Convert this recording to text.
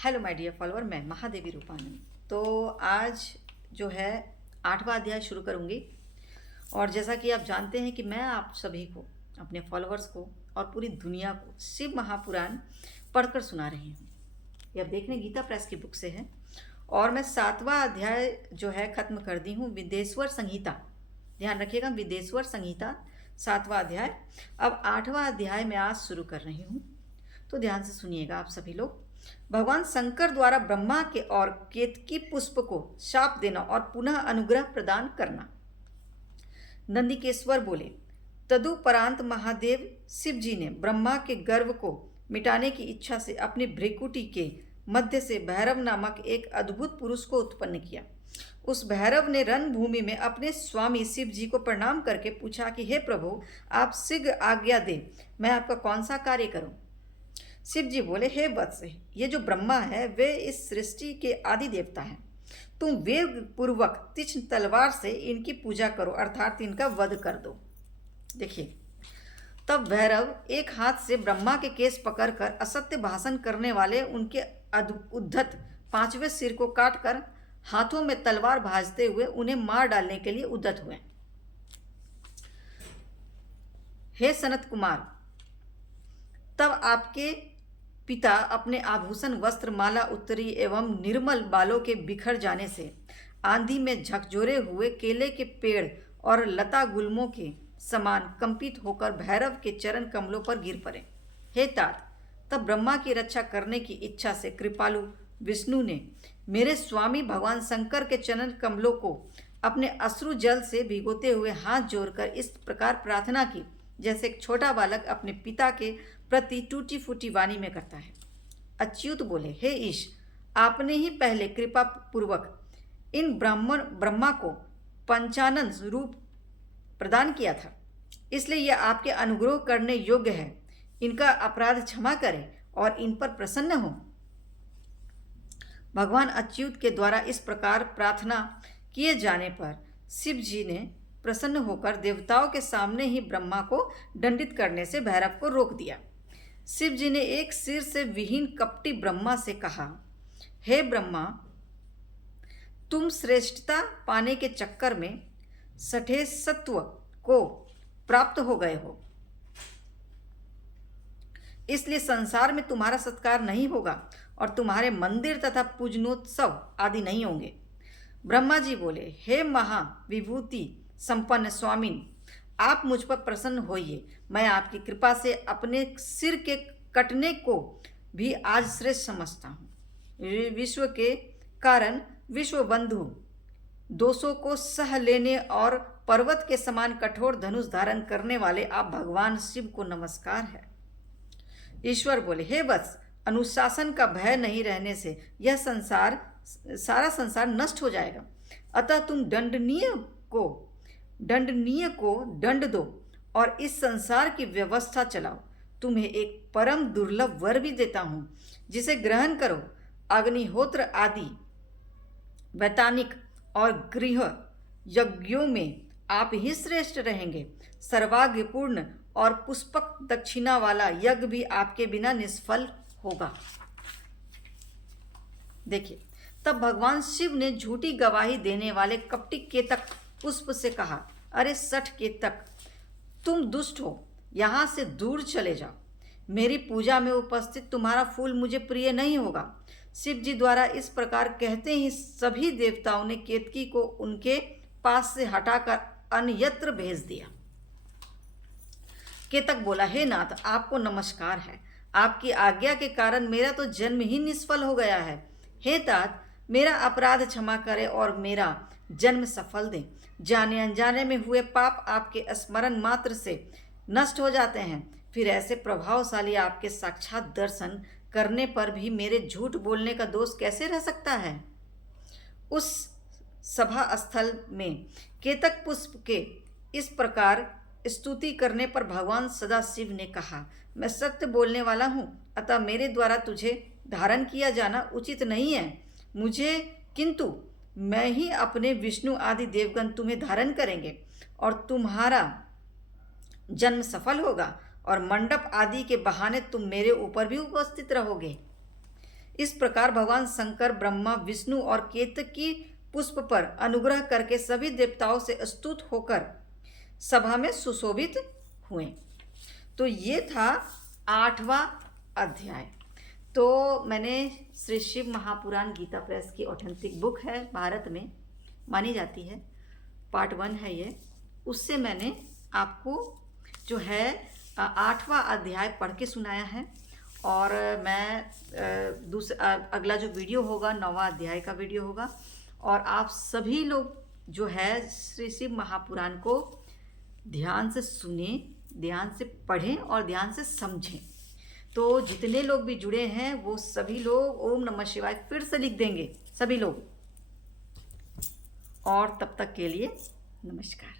Hello my dear follower, मैं महादेवी रूपानंद। तो आज जो है 8वां अध्याय शुरू करूँगी। और जैसा कि आप जानते हैं कि मैं आप सभी को, अपने फॉलोअर्स को और पूरी दुनिया को शिव महापुराण पढ़कर सुना रही हूँ। यह देखने गीता प्रेस की बुक से है और मैं 7वां अध्याय जो है ख़त्म कर दी हूँ, विदेश्वर संहिता। ध्यान रखिएगा, विदेश्वर संहिता 7वां अध्याय। अब 8वां अध्याय मैं आज शुरू कर रही हूँ, तो ध्यान से सुनिएगा आप सभी लोग। भगवान शंकर द्वारा ब्रह्मा के और केतकी पुष्प को शाप देना और पुनः अनुग्रह प्रदान करना। नंदिकेश्वर बोले, तदुपरांत महादेव शिव जी ने ब्रह्मा के गर्व को मिटाने की इच्छा से अपनी भ्रिकुटी के मध्य से भैरव नामक एक अद्भुत पुरुष को उत्पन्न किया। उस भैरव ने रणभूमि में अपने स्वामी शिव जी को प्रणाम करके पूछा कि हे प्रभु, आप शीघ्र आज्ञा दे, मैं आपका कौन सा कार्य करूं। शिव जी बोले, हे वत्स, ये जो ब्रह्मा है वे इस सृष्टि के आदि देवता हैं। तुम वेग पूर्वक तीक्ष्ण तलवार से इनकी पूजा करो, अर्थात इनका वध कर दो। देखिए, तब भैरव एक हाथ से ब्रह्मा के केस पकड़कर असत्य भाषण करने वाले उनके उद्धत 5वें सिर को काटकर हाथों में तलवार भाजते हुए उन्हें मार डालने के लिए उद्यत हुए। हे सनत कुमार, तब आपके पिता अपने आभूषण, वस्त्र, माला, उत्तरी एवं निर्मल बालों के बिखर जाने से आंधी में झकझोरे हुए केले के पेड़ और लता गुल्मों के समान कंपित होकर भैरव के चरण कमलों पर गिर पड़े। हे तात, तब ब्रह्मा की रक्षा करने की इच्छा से कृपालु विष्णु ने मेरे स्वामी भगवान शंकर के चरण कमलों को अपने अश्रु जल से भिगोते हुए हाथ जोड़कर इस प्रकार प्रार्थना की, जैसे एक छोटा बालक अपने पिता के प्रति टूटी फूटी वाणी में करता है। अच्युत बोले, हे ईश, आपने ही पहले कृपा पूर्वक इन ब्रह्मा को पंचानन रूप प्रदान किया था, इसलिए यह आपके अनुग्रह करने योग्य है। इनका अपराध क्षमा करें और इन पर प्रसन्न हो। भगवान अच्युत के द्वारा इस प्रकार प्रार्थना किए जाने पर शिव जी ने प्रसन्न होकर देवताओं के सामने ही ब्रह्मा को दंडित करने से भैरव को रोक दिया। शिव जी ने एक सिर से विहीन कपटी ब्रह्मा से कहा, हे ब्रह्मा, तुम श्रेष्ठता पाने के चक्कर में सठे सत्व को प्राप्त हो गए हो, इसलिए संसार में तुम्हारा सत्कार नहीं होगा और तुम्हारे मंदिर तथा पूजनोत्सव आदि नहीं होंगे। ब्रह्मा जी बोले, हे महाविभूति संपन्न स्वामिन, आप मुझ पर प्रसन्न होइए। मैं आपकी कृपा से अपने सिर के कटने को भी आज श्रेष्ठ समझता हूँ। विश्व के कारण विश्व बंधु दोषों को सह लेने और पर्वत के समान कठोर धनुष धारण करने वाले आप भगवान शिव को नमस्कार है। ईश्वर बोले, हे वत्स, अनुशासन का भय नहीं रहने से यह सारा संसार नष्ट हो जाएगा। अतः तुम दंडनीय को दंड दो और इस संसार की व्यवस्था चलाओ। तुम्हें एक परम दुर्लभ वर भी देता हूँ, जिसे ग्रहण करो। अग्निहोत्र आदि वैतानिक और गृह यज्ञों में आप ही श्रेष्ठ रहेंगे। सर्वाग्यपूर्ण और पुष्पक दक्षिणा वाला यज्ञ भी आपके बिना निष्फल होगा। देखिए, तब भगवान शिव ने झूठी गवाही देने वाले कपटी केतक पुष्प से कहा, अरे सठ केतक, तुम दुष्ट हो, यहाँ से दूर चले जाओ। मेरी पूजा में उपस्थित तुम्हारा फूल मुझे प्रिय नहीं होगा। शिव जी द्वारा इस प्रकार कहते ही सभी देवताओं ने केतकी को उनके पास से हटाकर अन्यत्र भेज दिया। केतक बोला, हे नाथ, आपको नमस्कार है। आपकी आज्ञा के कारण मेरा तो जन्म ही निष्फल हो गया है। हे तात, मेरा अपराध क्षमा करें और मेरा जन्म सफल दें। जाने अनजाने में हुए पाप आपके स्मरण मात्र से नष्ट हो जाते हैं। फिर ऐसे प्रभावशाली आपके साक्षात दर्शन करने पर भी मेरे झूठ बोलने का दोष कैसे रह सकता है। उस सभा स्थल में केतक पुष्प के इस प्रकार स्तुति करने पर भगवान सदाशिव ने कहा, मैं सत्य बोलने वाला हूँ, अतः मेरे द्वारा तुझे धारण किया जाना उचित नहीं है मुझे, किंतु मैं ही अपने विष्णु आदि देवगण तुम्हें धारण करेंगे और तुम्हारा जन्म सफल होगा और मंडप आदि के बहाने तुम मेरे ऊपर भी उपस्थित रहोगे। इस प्रकार भगवान शंकर ब्रह्मा विष्णु और केतकी पुष्प पर अनुग्रह करके सभी देवताओं से स्तुत होकर सभा में सुशोभित हुए। तो ये था 8वां अध्याय। तो मैंने श्री शिव महापुराण गीता प्रेस की ऑथेंटिक बुक है, भारत में मानी जाती है, पार्ट 1 है ये। उससे मैंने आपको जो है 8वां अध्याय पढ़ के सुनाया है। और मैं अगला जो वीडियो होगा 9वां अध्याय का वीडियो होगा। और आप सभी लोग जो है श्री शिव महापुराण को ध्यान से सुने, ध्यान से पढ़ें और ध्यान से समझें। तो जितने लोग भी जुड़े हैं वो सभी लोग ओम नमः शिवाय फिर से लिख देंगे सभी लोग। और तब तक के लिए नमस्कार।